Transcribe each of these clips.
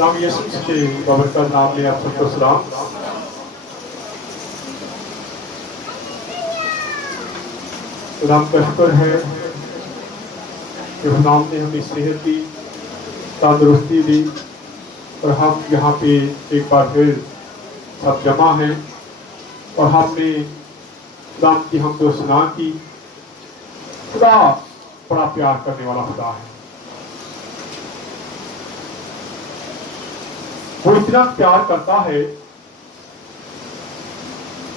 नाम यीशु के बाबरकत नाम में आप सबको सलाम। खुदाम का शुक्र है कि खुदाम ने हमें सेहत दी, तंदुरुस्ती दी और हम यहाँ पे एक बार फिर सब जमा हैं और हमने खुदाम की हम तो सुना की। खुदा बड़ा प्यार करने वाला खुदा है। वो इतना प्यार करता है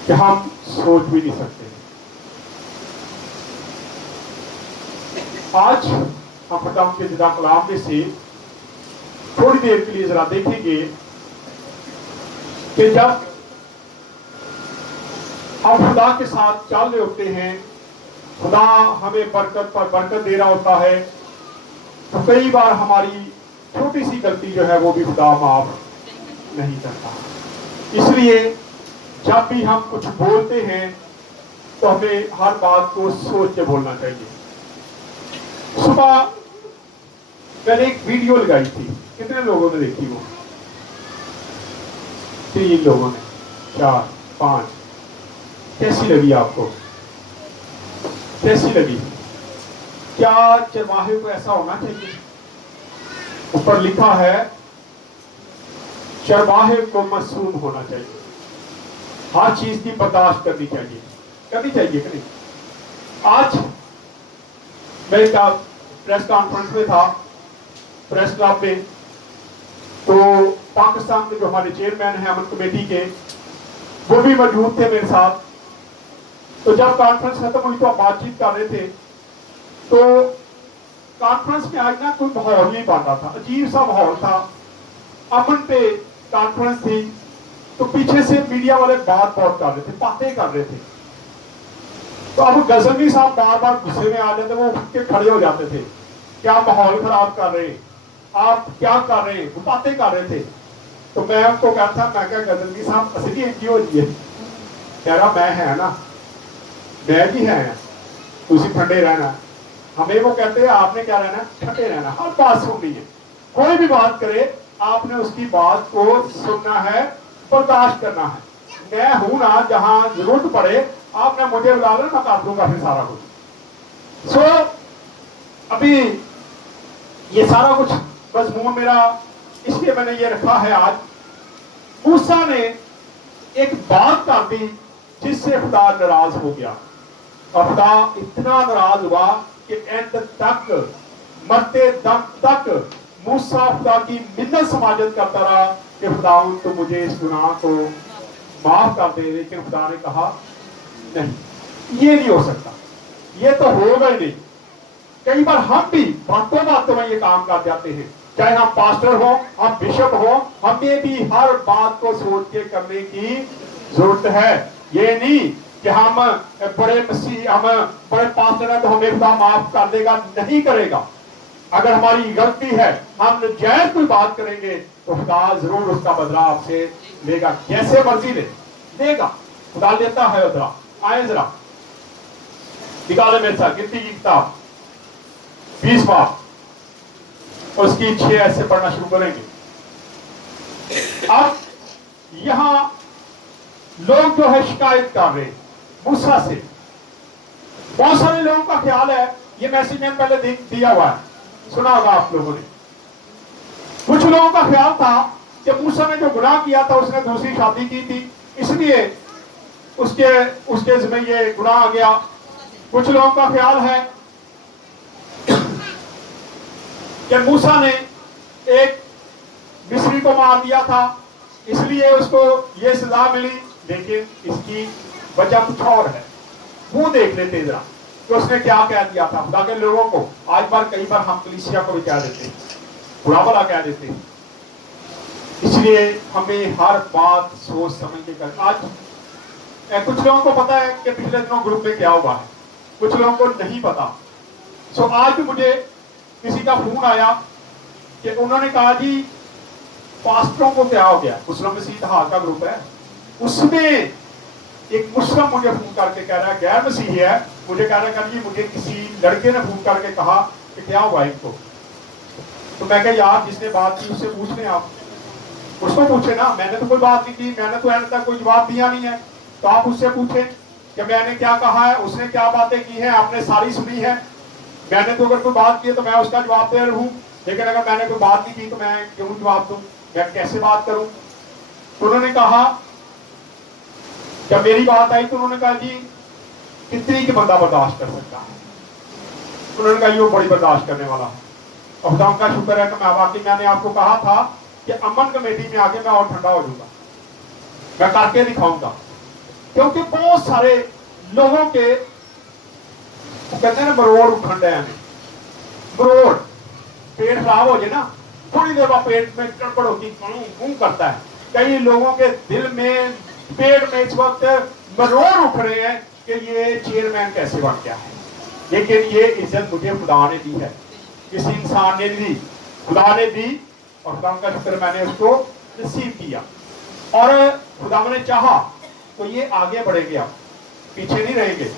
कि हम सोच भी नहीं सकते। आज हम खुदा के जिंदा कलाम में से थोड़ी देर के लिए जरा देखेंगे कि जब हम खुदा के साथ चल रहे होते हैं, खुदा हमें बरकत पर बरकत दे रहा होता है, तो कई बार हमारी छोटी सी गलती जो है वो भी खुदा माफ नहीं करता। इसलिए जब भी हम कुछ बोलते हैं तो हमें हर बात को सोच के बोलना चाहिए। सुबह मैंने एक वीडियो लगाई थी, कितने लोगों ने देखी वो? 3 लोगों ने, 4, 5। कैसी लगी आपको? कैसी लगी? क्या चरवाहे को ऐसा होना चाहिए? ऊपर लिखा है चरवाहे को मासूम होना चाहिए, हर चीज की बर्दाश्त करनी चाहिए कि नहीं? आज मैं एक प्रेस कॉन्फ्रेंस में था, प्रेस क्लब में, तो पाकिस्तान के जो हमारे चेयरमैन हैं अमन कमेटी के, वो भी मौजूद थे मेरे साथ। तो जब कॉन्फ्रेंस खत्म हुई तो आप बातचीत कर रहे थे, तो कॉन्फ्रेंस में आज ना कोई माहौल नहीं बन रहा था, अजीब सा माहौल था। अमन पे कॉन्फ्रेंस थी तो पीछे से मीडिया वाले बात बहुत कर रहे थे, बातें कर रहे थे। तो अब गजनवी साहब बार बार गुस्से में आ जाते, वो उठ के खड़े हो जाते थे, क्या माहौल खराब कर रहे हैं आप, क्या कर रहे हैं, वो बातें कर रहे थे। तो मैं उनको कहता, मैं क्या गजनवी साहब असली क्यों हो जी? कह रहा मैं है ना, मैं भी है, तुसी ठंडे रहना। हमें वो कहते हैं आपने क्या रहना, ठंडे रहना, हर बात सुननी है। कोई भी बात करे आपने उसकी बात को सुनना है, बर्दाश्त करना है। मैं हूं ना, जहां जरूरत पड़े आपने मुझे बुला लेना, मैं कर दूंगा फिर सारा कुछ। अभी ये सारा कुछ मजमून मेरा इसलिए मैंने ये रखा है। आज मूसा ने एक बात कर दी जिससे खुदा नाराज हो गया, और खुदा इतना नाराज हुआ कि एंड तक, मरते दम तक मूसा खुदा की मिन्नत समाजत करता रहा कि खुदा तो मुझे इस गुनाह को माफ कर दे। लेकिन खुदा ने कहा नहीं, ये नहीं हो सकता, ये तो होगा ही नहीं। कई बार हम भी बातों बातों में ये काम कर जाते हैं, चाहे हम पास्टर हो, हम बिशप हो, हमें भी हर बात को सोच के करने की जरूरत है। ये नहीं कि हम बड़े मसीह, हम बड़े पास्टर हैं तो हमें खुदा माफ कर देगा, नहीं करेगा। अगर हमारी गलती है, हम जायज कोई बात करेंगे तो खुदा जरूर उसका बदला आपसे लेगा, जैसे मर्जी देगा। खुदा लेता है बदला। आए जरा निकाले मेरे साथ गिनती की किताब 20 बार, उसकी 6 ऐसे पढ़ना शुरू करेंगे। अब यहां लोग जो है शिकायत कर रहे हैं मूसा से। बहुत सारे लोगों का ख्याल है, ये मैसेज मैंने पहले दिया हुआ है, सुना होगा आप लोगों ने। कुछ लोगों का ख्याल था कि मूसा ने जो गुनाह किया था, उसने दूसरी शादी की थी, इसलिए उसके जिम्मे ये गुनाह आ गया। कुछ लोगों का ख्याल है कि मूसा ने एक मिस्री को मार दिया था, इसलिए उसको ये सजा मिली। लेकिन इसकी वजह कुछ और है, वो देख लेते जरा। کہ اس نے کیا کہہ دیا تھا خدا کے لوگوں کو. کئی بار ہم کلیسیا کو بھی کہہ دیتے ہیں, برا بھلا کہہ دیتے ہیں. اس لیے ہمیں ہر بات سوچ سمجھ کے کرنا. آج کچھ لوگوں کو پتا ہے کہ پچھلے دنوں گروپ میں کیا ہوا ہے, کچھ لوگوں کو نہیں پتا. سو آج مجھے کسی کا فون آیا کہ انہوں نے کہا جی پاسٹروں کو کیا ہو گیا. مسلم مسیح حال کا گروپ ہے, اس میں ایک مسلم مجھے فون کر کے کہہ رہا ہے, غیر مسیحی ہے, مجھے کہہ رہا ہے کہ مجھے کسی لڑکے نے فون کر کے کہا کہ کیا ہوا ان کو. تو میں کہا یار جس نے بات کی اس سے پوچھ لیں, آپ اس کو پوچھیں نا, میں نے تو کوئی بات نہیں کی, میں نے تو ابھی تک کوئی جواب دیا نہیں ہے. تو آپ اس سے پوچھیں کہ میں نے کیا کہا ہے, اس نے کیا باتیں کی ہیں, آپ نے ساری سنی ہے. میں نے تو اگر کوئی بات کی ہے تو میں اس کا جواب دے رہا ہوں, لیکن اگر میں نے کوئی بات نہیں کی تو میں کیوں جواب دوں, میں کیسے بات کروں. تو انہوں نے کہا جب میری بات آئی تو انہوں نے کہا جی کتنی کہ بندہ برداشت کر سکتا ہے. انہوں نے کہا یہ بڑی برداشت کرنے والا ہے. اور خدا کا شکر ہے کہ میں نے آپ کو کہا تھا کہ امن کمیٹی میں آگے میں اور ٹھنڈا ہو جاؤں گا, میں کر کے دکھاؤں گا. کیونکہ بہت سارے لوگوں کے کہتے ہیں نا مروڑ اٹھنڈے ہیں, مروڑ پیٹ خراب ہو جائے نا تھوڑی دیر بعد پیٹ میں گڑبڑ ہوتی منہ کرتا ہے. کئی لوگوں کے دل میں پیٹ میں اس وقت مروڑ اٹھ رہے ہیں کہ یہ چیئرمین کیسے بن گیا ہے. لیکن یہ عزت مجھے خدا نے دی ہے, کسی انسان نے دی, خدا نے دی. اور خدا کا شکر میں نے اس کو ریسیو کیا, اور خدا نے چاہا تو یہ آگے بڑھے گیا, پیچھے نہیں رہیں گے,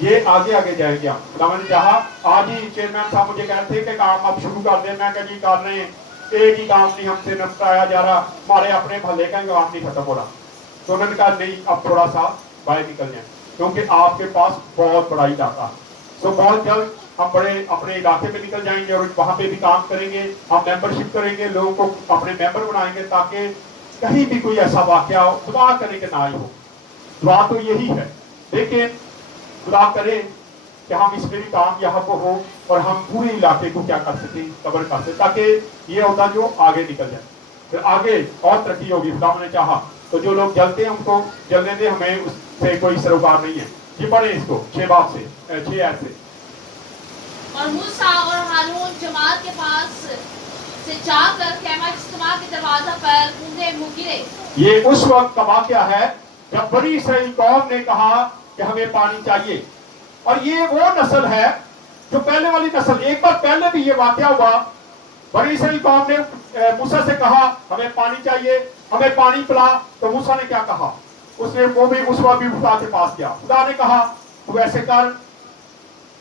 یہ آگے آگے جائے گیا. خدا نے چاہا. آج ہی چیئرمین صاحب مجھے کہہ رہے تھے کہ کام اب شروع کر دیں. میں کہ جی کر رہے ہیں, ایک ہی کام نہیں ہم سے نپٹایا جا رہا, ہمارے اپنے بھلے کا کام نہیں ختم ہو رہا. تو انہوں نے کہا نہیں اب تھوڑا سا باہر نکل جائیں, کیونکہ آپ کے پاس بہت بڑا علاقہ ہے. تو بہت جلد ہم بڑے اپنے علاقے میں نکل جائیں گے اور وہاں پہ بھی کام کریں گے. ہم ممبرشپ کریں گے, لوگوں کو اپنے ممبر بنائیں گے تاکہ کہیں بھی کوئی ایسا واقعہ ہو, دعا کریں کہ نہ ہی ہو. دعا تو یہی ہے, لیکن خدا کرے کہ ہم اس میں بھی کامیاب ہو اور ہم پورے علاقے کو کیا کر سکیں, کور کر سکیں, تاکہ یہ ہوتا جو آگے نکل جائے, پھر آگے اور ترقی ہوگی. خدا نے چاہا تو جو لوگ جلتے ہیں ان کو جلنے دیں, ہمیں اس سے کوئی سروکار نہیں ہے. جی پڑھیں اس کو 6 باب سے 6 آیت سے. اور موسیٰ اور ہارون جماعت کے پاس سے جا کر خیمہ اجتماع کے دروازہ پر اونگے منہ گرے. یہ اس وقت کا واقعہ ہے جب بنی اسرائیل قوم نے کہا کہ ہمیں پانی چاہیے. اور یہ وہ نسل ہے جو پہلے والی نسل, ایک بار پہلے بھی یہ واقعہ ہوا. بنی اسرائیل قوم نے موسیٰ سے کہا ہمیں پانی چاہیے, ہمیں پانی پلا. تو موسیٰ نے کیا کہا, اس نے وہ بھی اس وقت بھی خدا کے پاس گیا. خدا نے کہا تو ایسے کر,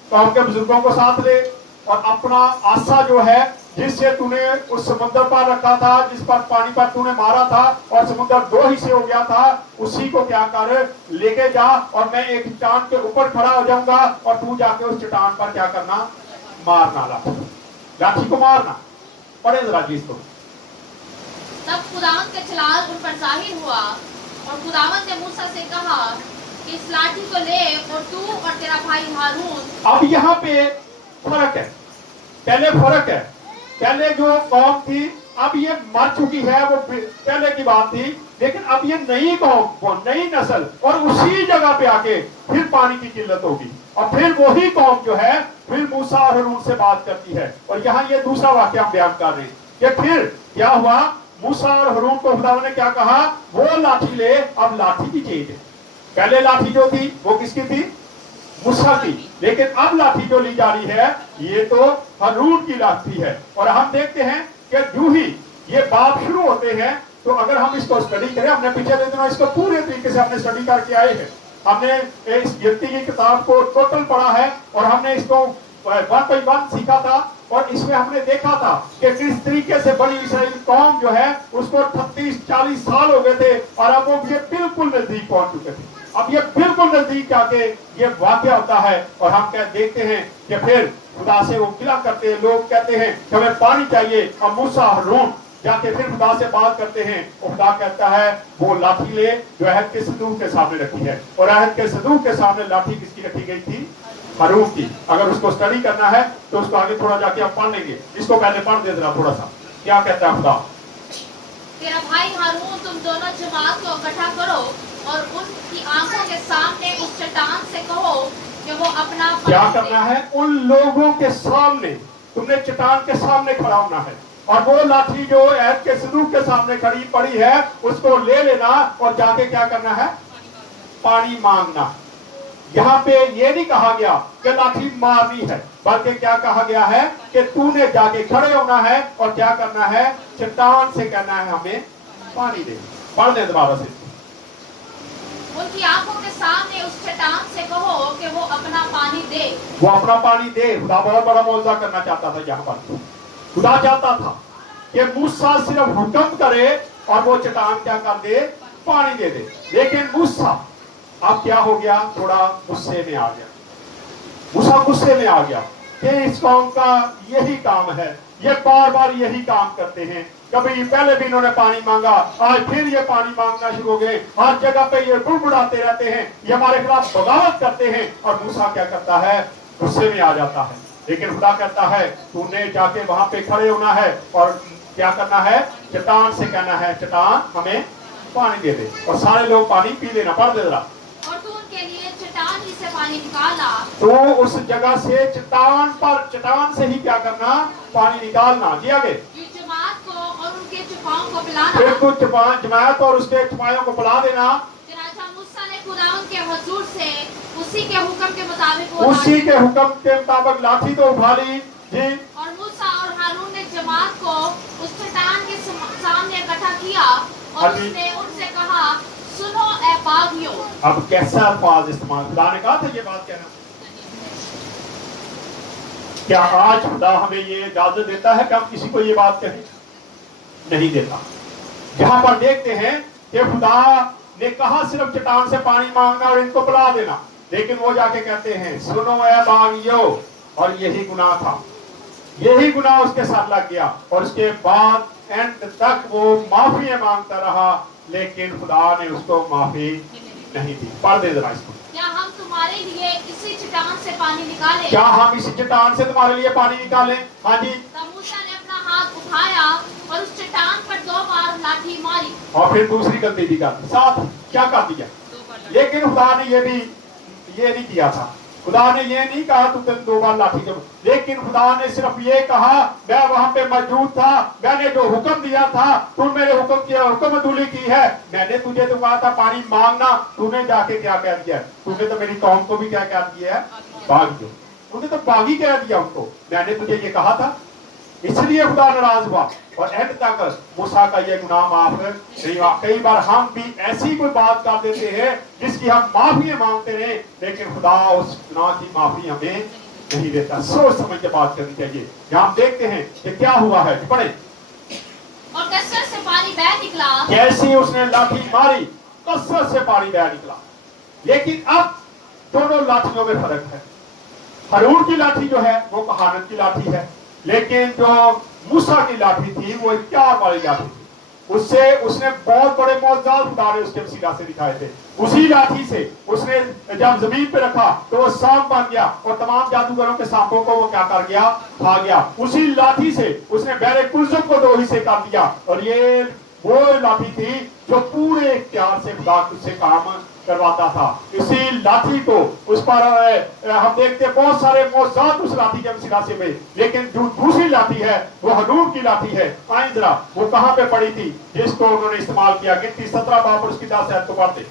قوم کے بزرگوں کو ساتھ لے اور اپنا آسا جو ہے جس سے تو نے اس سمندر پر رکھا تھا, جس پر پانی پر تو نے مارا تھا اور سمندر 2 حصے ہو گیا تھا, اسی کو کیا کر لے کے جا, اور میں ایک چٹان کے اوپر کھڑا ہو جاؤں گا اور تو جا کے اس چٹان پر کیا کرنا, مارنا, لاٹھی کو مارنا. پڑھے ذرا جی اس کو. تب خداوند کا جلال ان پر ظاہر ہوا, اور خداوند نے موسیٰ سے کہا کہ اس لاٹھی کو لے اور تو اور تیرا بھائی ہارون. اب یہاں پہ فرق ہے, پہلے فرق ہے, پہلے جو قوم تھی اب یہ مر چکی ہے, وہ پہلے کی بات تھی. لیکن اب یہ نئی قوم, نئی نسل, اور اسی جگہ پہ آ کے پھر پانی کی قلت ہوگی, اور پھر وہی قوم جو ہے پھر موسیٰ اور ہارون سے بات کرتی ہے. اور یہاں یہ دوسرا واقعہ ہم بیان کر رہے ہیں کہ پھر کیا ہوا. موسیٰ اور ہارون کو خدا نے کیا کہا, وہ لاٹھی لے. اب لاٹھی کی چیز ہے, پہلے لاٹھی جو تھی وہ کس کی تھی, موسیٰ کی, لیکن اب لاٹھی جو لی جا رہی ہے یہ تو ہارون کی لاٹھی ہے. اور ہم دیکھتے ہیں کہ جو ہی یہ باب شروع ہوتے ہیں تو اگر ہم اس کو اسٹڈی کریں, ہم نے پچھلے دنوں اس کو پورے طریقے سے ہم نے اسٹڈی کر کے آئے ہیں, ہم نے اس گنتی کی کتاب کو ٹوٹل پڑھا ہے اور ہم نے اس کو 1 by 1 سیکھا تھا. اور اس میں ہم نے دیکھا تھا کہ کس طریقے سے بنی اسرائیل قوم جو ہے اس کو 38-40 سال ہو گئے تھے, اور اب وہ یہ بالکل نزدیک پہنچ چکے تھے. اب یہ بالکل نزدیک جا کے یہ واقعہ ہوتا ہے, اور ہم دیکھتے ہیں کہ پھر خدا سے وہ گلہ کرتے ہیں, لوگ کہتے ہیں کہ ہمیں پانی چاہیے, اور موسیٰ ہارون جا کے پھر خدا سے بات کرتے ہیں. اور خدا کہتا ہے وہ لاٹھی لے جو عہد کے صندوق کے سامنے رکھی ہے, اور عہد کے صندوق کے سامنے لاٹھی کس کی رکھی گئی تھی, ہارون کی. اگر اس کو اسٹڈی کرنا ہے تو اس کو آگے تھوڑا جا کے ہم پڑھ لیں گے. اس کو پہلے پڑھ دے ذرا تھوڑا سا, کیا کہتا ہے خدا. تیرا بھائی ہارون تم دونوں جماعت کو اکٹھا کرو اور ان کی آنکھوں کے سامنے اس چٹان سے کہو कि वो अपना क्या पानी दे। करना है? उन लोगों के सामने, तुमने चट्टान के सामने खड़ा होना है, और वो लाठी जो ऐद के संदूक के सामने खड़ी पड़ी है उसको ले लेना और जाके क्या करना है? पानी मांगना। यहाँ पे ये नहीं कहा गया कि लाठी मारनी है, बल्कि क्या कहा गया है कि तूने जाके खड़े होना है और क्या करना है? चट्टान से कहना है हमें पानी दे। पढ़ दे दोबारा से। उनकी आंखों के सामने उस चट्टान से कहो कि वो अपना पानी दे। वो अपना पानी दे। खुदा बहुत बड़ा मौजूदा करना चाहता था यहाँ पर। खुदा चाहता था कि मूसा सिर्फ हुक्म करे और वो चट्टान क्या कर दे? पानी दे दे। लेकिन मूसा अब क्या हो गया? थोड़ा गुस्से में आ गया। मूसा गुस्से में आ गया कि इस कौम का यही काम है, ये बार बार यही काम करते हैं। कभी पहले भी इन्होंने पानी मांगा, आज फिर ये पानी मांगना शुरू हो गए। हर जगह पे ये बुड़बुड़ाते रहते हैं, ये हमारे खिलाफ बगावत करते हैं। और मूसा क्या करता है? गुस्से में आ जाता है। लेकिन खुदा कहता है तूने जाके वहां पे खड़े होना है और क्या करना है? चट्टान से कहना है चट्टान हमें पानी दे दे, और सारे लोग पानी पी लेना। पढ़ दे जरा। और तू उनके लिए चट्टान ही से पानी निकाला। तो उस जगह से चट्टान से ही क्या करना? पानी निकालना। जी आगे। ये जमात को और उनके चुपाओं को पिलाना। फिर कुछ जमात और उसके चुपायों को बुला देना। राजा मूसा ने खुदावंद के हुजूर से उसी के हुक्म के मुताबिक वो उसी के हुक्म के मुताबिक लाठी तो उठा ली। जी। और मूसा और हारून ने जमात को उस चट्टान के सामने इकट्ठा किया और अभी- उसने उनसे कहा, सुनो ए बागियों। अब कैसा अल्फाज इस्तेमाल? खुदा ने कहा था ये बात कहना। क्या आज खुदा हमें ये इजाजत देता है कि हम किसी को ये बात कहें? नहीं देता। जहां पर देखते हैं कि खुदा ने कहा सिर्फ चट्टान से पानी मांगना और इनको पिला देना, लेकिन वो जाके कहते हैं सुनो ए बागियों। और यही गुनाह था, यही गुनाह उसके साथ लग गया। और उसके बाद एंड तक वो माफी मांगता रहा, लेकिन खुदा ने उसको माफी नहीं दी। पढ़ दे जरा इसको। क्या हम तुम्हारे लिए इसी चट्टान से पानी निकाले? क्या हम इसी चट्टान से तुम्हारे लिए पानी निकालें? हाँ जी। तब मूसा ने अपना हाथ उठाया और उस चट्टान पर 2 बार लाठी मारी। और फिर दूसरी गलती भी कर दी, साथ क्या कर दिया? लेकिन खुदा ने ये नहीं किया था। खुदा ने ये नहीं कहा तू 2 बार लाठी जब, लेकिन खुदा ने सिर्फ ये कहा मैं वहां पे मौजूद था, मैंने जो हुक्म दिया था, तू मेरे हुक्म की हुक्मतूली की है। मैंने तुझे तो कहा था पानी मांगना, तूने जाके क्या कह दिया? तूने तो मेरी कौम को भी क्या कह दिया है? बागी। तूने तो बागी कह दिया उनको। मैंने तुझे ये कहा था, इसलिए खुदा नाराज हुआ और एंड तक मूसा का ये गुनाह माफ नहीं हुआ। कई बार हम भी ऐसी कोई बात कर देते हैं जिसकी हम माफी मांगते रहे, लेकिन खुदा उस गुनाह की माफी हमें नहीं देता। सोच समझ के बात करनी चाहिए। यहाँ हम देखते हैं कि क्या हुआ है। पढ़े। और कसरत से पानी बह निकला। कैसी उसने लाठी मारी, कसरत से पानी बह निकला। लेकिन अब दोनों लाठियों में फर्क है। हारून की लाठी जो है वो कहानत की लाठी है, लेकिन जो मूसा की लाठी थी वो इख्तियार वाली लाठी थी। उससे उसने बहुत बड़े मौजूद खुदा ने उसके वसीला से दिखाए थे। उसी लाठी से उसने जब जमीन पे रखा तो वो सांप बन गया और तमाम जादूगरों के सांपों को वो क्या कर गया? खा गया। उसी लाठी से उसने बहरे कुलसुम को 2 हिस्से कर दिया। और ये वो लाठी थी जो पूरे इख्तियार से खुदा उससे काम करवाता था। इसी लाठी को उस पर हम देखते हैं बहुत सारे मौजूद उस लाठी के वसीला से हुए, लेकिन जो दूसरी लाठी है वो हारून की लाठी है। आए जरा वो कहां पे पड़ी थी जिसको उन्होंने इस्तेमाल किया? गिनती 17 बाब और उसकी 10 आयत को पढ़ते।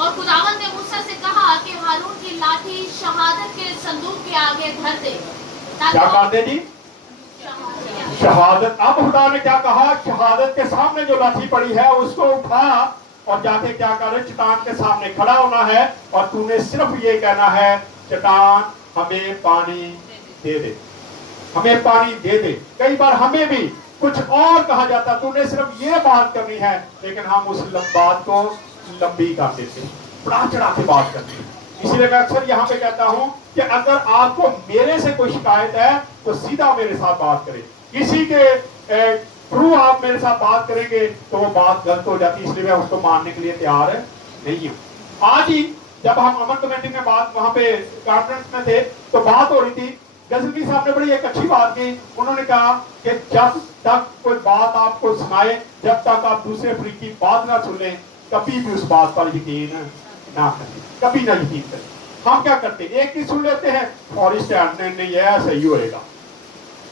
और खुदावंद ने मूसा से कहा कि हारून की लाठी शहादत के संदूक के आगे धर दे। क्या कर दे जी? शहादत। अब खुदा ने क्या कहा? शहादत के सामने जो लाठी पड़ी है उसको उठा और जाके क्या करे? चट्टान के सामने खड़ा होना है और तूने सिर्फ ये कहना है चट्टान हमें पानी दे दे, हमें पानी दे दे। कई बार हमें भी कुछ और कहा जाता, तूने सिर्फ ये बात करनी है, लेकिन हम उस बात को लंबी कर देते, बढ़ा चढ़ा के बात करते हैं। इसलिए मैं अक्सर यहाँ पे कहता हूँ कि अगर आपको मेरे से कोई शिकायत है तो सीधा मेरे साथ बात करें। किसी के थ्रू आप मेरे साथ बात करेंगे तो वो बात गलत हो जाती है, इसलिए मैं उसको मानने के लिए तैयार नहीं हूँ। आज ही जब हम अमन कमेटी में बात वहां पे कॉन्फ्रेंस में थे तो बात हो रही थी, गजनवी साहब ने बड़ी एक अच्छी बात की। उन्होंने कहा कि जब तक कोई बात आपको सुनाए, जब तक आप दूसरे फरीक की बात ना सुन लें, कभी भी उस बात पर यकीन ना करें, कभी ना यकीन करें। हम क्या करते हैं, एक ही सुन लेते हैं और इस नहीं यह सही होएगा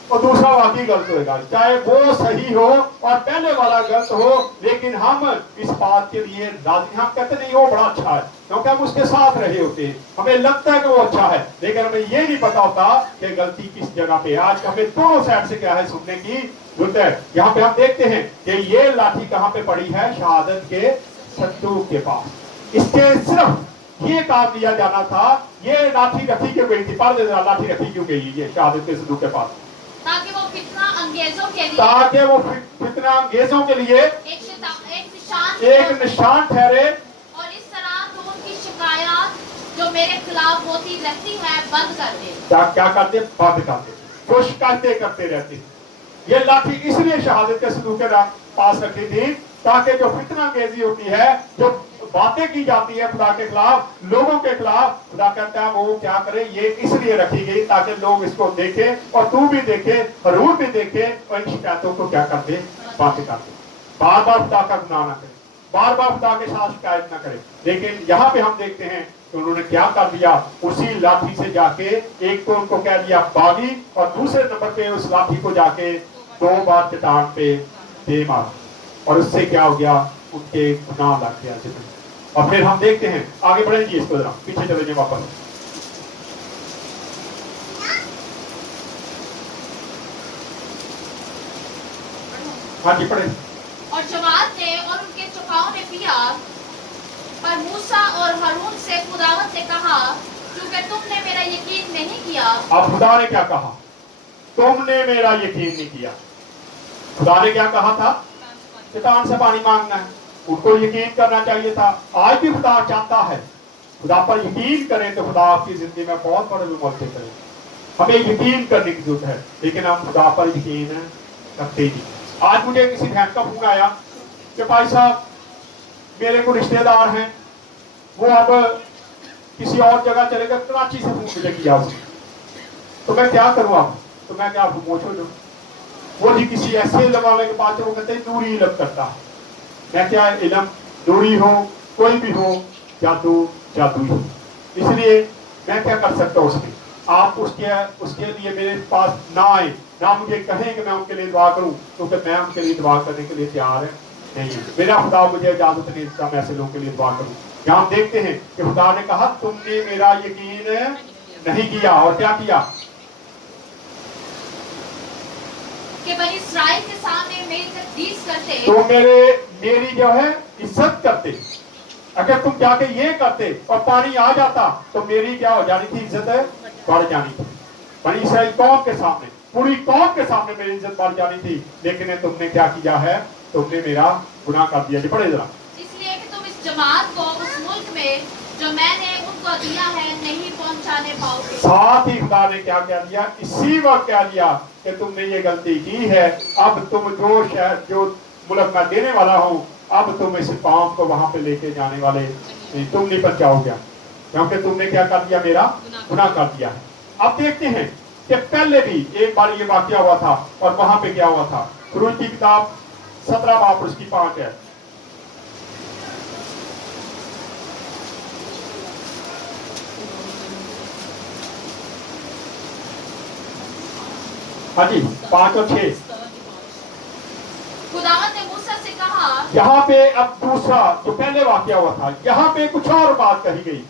और दूसरा वाकई गलत होएगा, चाहे वो सही हो और पहले वाला गलत हो, लेकिन हम इस बात के लिए राजी, हम कहते नहीं वो बड़ा अच्छा है क्योंकि हम उसके साथ रहे होते हैं, हमें लगता है कि वो अच्छा है, लेकिन हमें ये नहीं पता होता कि गलती किस जगह पे। आज हमें दोनों साइड से क्या है सुनने की जरूरत है। यहाँ पे हम देखते हैं कि ये लाठी कहाँ पे पड़ी है, शहादत के संदूक के पास। इसके सिर्फ ये काम लिया जाना था, ये लाठी रखी क्यों गई थी, पर लाठी रखी क्यों गई ये शहादत के संदूक के पास, ताकि वो फितना अंगेजों के लिए, ताकि वो फितना अंगेजों के लिए एक निशान ठहरे, और इस तरह तो उनकी शिकायत जो मेरे खिलाफ होती रहती है बंद कर दे। क्या करते, बंद करते, खुश करते रहते। ये लाठी इसलिए शहादत के संदूक के पास रखी थी ताकि जो फितना अंगेजी होती है, जो बातें की जाती है खुदा के खिलाफ, लोगों के खिलाफ, खुदा कहता है वो क्या करे, ये इसलिए रखी गई ताकि लोग इसको देखें और तू भी देखे, हरूर भी देखे और इन शिकायतों को क्या करते, बातें करते, बार बार खुदा का गुनाह ना करे, बार बार खुदा के साथ शिकायत ना करे। लेकिन यहाँ पे हम देखते हैं कि उन्होंने क्या कर दिया, उसी लाठी से जाके एक तो उनको कह दिया बागी और दूसरे नंबर पे उस लाठी को जाके 2 बार चट्टान पे दे मारा और उससे क्या हो गया, उनके गुनाह लग गया जिसमें। और फिर हम देखते हैं आगे बढ़ेंगे, इसको जरा पीछे चले जाए वापस। हाँ जी पढ़े। और जमात ने और उनके चौपाओं ने पिया, पर मूसा और हारून से खुदावंद ने कहा, क्योंकि तुमने मेरा यकीन नहीं किया। अब खुदा ने क्या कहा, तुमने मेरा यकीन नहीं किया। खुदा ने क्या कहा था, चट्टान से पानी मांगना है, उनको यकीन करना चाहिए था। आज भी खुदा चाहता है खुदा पर यकीन करें तो खुदा आपकी जिंदगी में बहुत बड़े मौके करें। हमें यकीन करने की जरूरत है, लेकिन हम खुदा पर यकीन करते ही नहीं। आज मुझे किसी बहन का फोन आया कि भाई साहब मेरे को रिश्तेदार हैं, वो अब किसी और जगह चले गए, कराची से फोन मुझे किया उसने, तो मैं क्या करूँ अब, तो मैं क्या मोछो दूँ, वो जी किसी ऐसे इल्म वाले के पास, वो कहते हैं नूरी इल्म करता है। मैं क्या इल्म, नूरी हो कोई भी हो, जादू जादू ही हो, इसलिए मैं क्या कर सकता हूँ उसमें। आप उसके लिए मेरे पास ना आए, ना मुझे कहें कि मैं उनके लिए दुआ करूं, क्योंकि मैं उनके लिए दुआ करने के लिए तैयार नहीं हूं। मेरा खुदा मुझे इजाजत नहीं देता मैं ऐसे लोगों के लिए दुआ करूं। यहाँ हम देखते हैं कि खुदा ने कहा तुमने मेरा यकीन नहीं किया, और क्या किया कि बनी इस्राएल के सामने मेरी तकदीस करते, तो मेरी जो है इज्जत करते। अगर तुम जाके ये करते और पानी आ जाता तो मेरी क्या हो जानी थी, इज्जत बढ़ जानी थी। बनी इस्राएल कौम के सामने, पूरी कौम के सामने मेरी इज्जत बढ़ जानी थी, लेकिन तुमने क्या किया है, तुमने मेरा गुनाह कर दिया। जी पढ़े जरा। इसलिए कि तुम इस जमात को उस मुल्क में जो मैंने उनको दिया है नहीं पहुंचाने पाओगे। साथ ही खुदा ने क्या कह दिया, इसी वक्त कह दिया कि तुमने ये गलती की है, अब तुम जो शहर जो मुल्क में देने वाला हूँ, अब तुम इस कौम को वहां पे लेके जाने वाले तुम नहीं पहुंचाओगे, क्योंकि तुमने क्या कर दिया, मेरा गुनाह कर दिया है। अब देखते हैं कि पहले भी एक बार ये वाकया हुआ था, और वहां पे क्या हुआ था। खुरूज की किताब 17 बाब उसकी 5 है। हाँ जी 5 और 6। खुदावंद ने मूसा से कहा, यहाँ पे अब दूसरा जो पहले वाकया हुआ था, यहाँ पे कुछ और बात कही गई।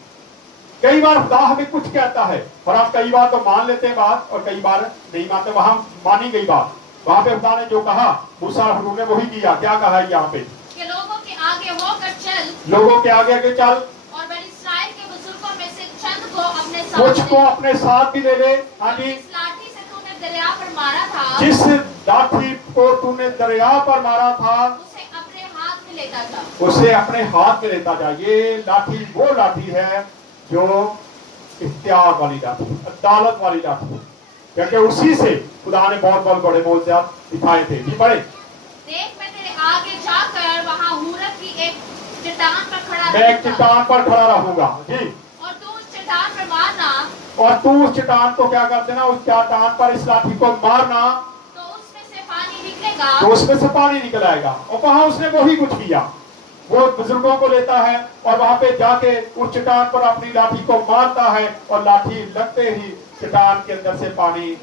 कई बार खुदा हमें कुछ कहता है और हम कई बार तो मान लेते हैं बात और कई बार नहीं मानते। वहां मानी गई बात, वहां पे खुदा ने जो कहा मूसा और हारून ने वही किया। क्या कहा है यहाँ पे, कि लोगों के आगे होकर चल, लोगों के आगे चल, और बनी इस्राएल के बुजुर्गों में से चंद को अपने साथ कुछ को अपने साथ भी ले ले। हाँ जी, जिस लाठी से तूने दरिया पर मारा था, जिस लाठी को तूने दरिया पर मारा था, उसे अपने हाथ में लेता जा, उसे अपने हाथ में लेता जा। ये लाठी वो लाठी है जो इख्तियार वाली लाठी, अदालत वाली लाठी, क्योंकि उसी से खुदा ने बहुत बहुत बड़े मोज़िज़ात दिखाए थे। जी पढ़े। देख मैं तेरे आगे जाकर वहां हूरत की एक चट्टान पर खड़ा मैं एक चट्टान पर खड़ा रहूंगा जी, और तू उस चट्टान पर मारना, और तू उस चट्टान को क्या कर देना, उस चट्टान पर इस लाठी को मारना, तो उसमें से पानी निकलेगा आएगा तो उसमें से पानी निकल आएगा। और वहां उसने वही कुछ किया, वो बुजुर्गों को लेता है और वहां पे जाके उस चट्टान पर अपनी लाठी को मारता है और लाठी लगते ही चट्टान के अंदर से पानी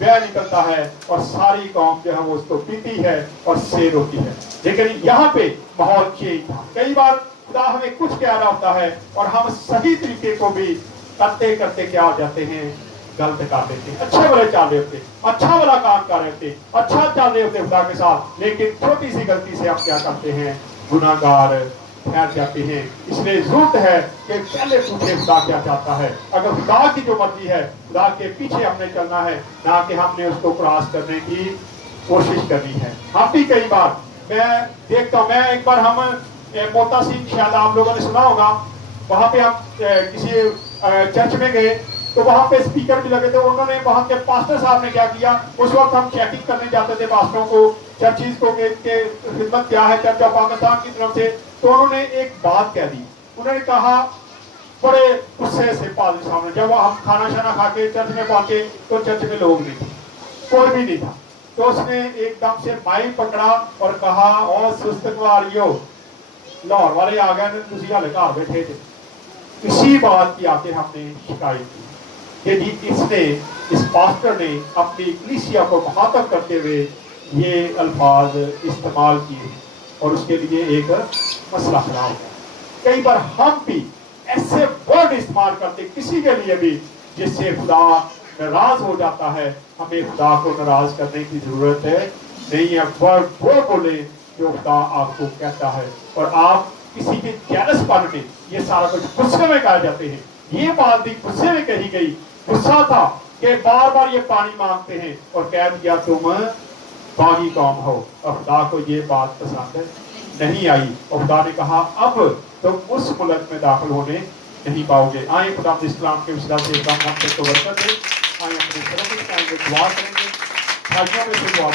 बह निकलता है और सारी कौम जो है वो उसको पीती है और सेर होती है। लेकिन यहाँ पे माहौल चेंज था। कई बार खुदा हमें कुछ कह रहा होता है और हम सही तरीके को भी करते करते क्या हो जाते हैं, गलत कर देते हैं। अच्छे वाले चल रहे होते, अच्छा वाला काम कर रहे होते, अच्छा चल रहे होते खुदा के साथ, लेकिन छोटी सी गलती से आप क्या करते हैं, गुनाहगार ठहर जाते हैं। इसलिए जरूरत है कि पहले पूछे खुदा क्या चाहता है। अगर खुदा की जो मर्जी है, खुदा के पीछे हमने चलना है, ना कि हमने उसको क्रॉस करने की कोशिश करनी है। हम भी कई बार मैं देखता हूँ, मैं एक बार हम मोता सिंह, शायद आप लोगों ने सुना होगा, वहां पे हम किसी चर्च में गए तो वहां पे स्पीकर भी लगे थे। उन्होंने वहां के पास्टर साहब ने क्या किया, उस वक्त हम चेकिंग करने जाते थे पास्टरों को, चर्चिज को के खिदमत क्या है चर्च ऑफ पाकिस्तान की तरफ से। तो उन्होंने एक बात कह दी, उन्होंने कहा बड़े गुस्से से पादरी साहब ने, जब हम खाना शाना खा के चर्च में पहुंचे तो चर्च में लोग नहीं थे, कोई भी नहीं था। तो उसने एकदम से माइक पकड़ा और कहा, और सुस्तवारियो लाहौर वाले आ गए, तुसी हाले घर बैठे थे। इसी बात की आके हमने शिकायत की कि जी इसने, इस पास्टर ने अपनी कलीसिया को मुखातब करते हुए ये अल्फाज इस्तेमाल किए और उसके लिए एक मसला खड़ा हो गया। कई बार हम भी ऐसे वर्ड इस्तेमाल करते किसी के लिए भी जिससे खुदा नाराज हो जाता है। हमें खुदा को नाराज करने की जरूरत है नहीं है। वर्ड वो बोले जो खुदा आपको कहता है। और आप किसी के जेलसपन में ये सारा कुछ गुस्से में कहा जाते हैं। ये बात भी गुस्से में कही गई, गुस्सा था कि बार बार ये पानी मांगते हैं और कह दिया तुम बागी कौम हो। और खुदा को ये बात पसंद नहीं आई और खुदा ने कहा अब तुम उस मुल्क में दाखिल होने नहीं पाओगे। आए खुदा इस्लाम के वसीला से तो बरकत दे। आए अपने दुआ करेंगे, भाइयों में से दुआ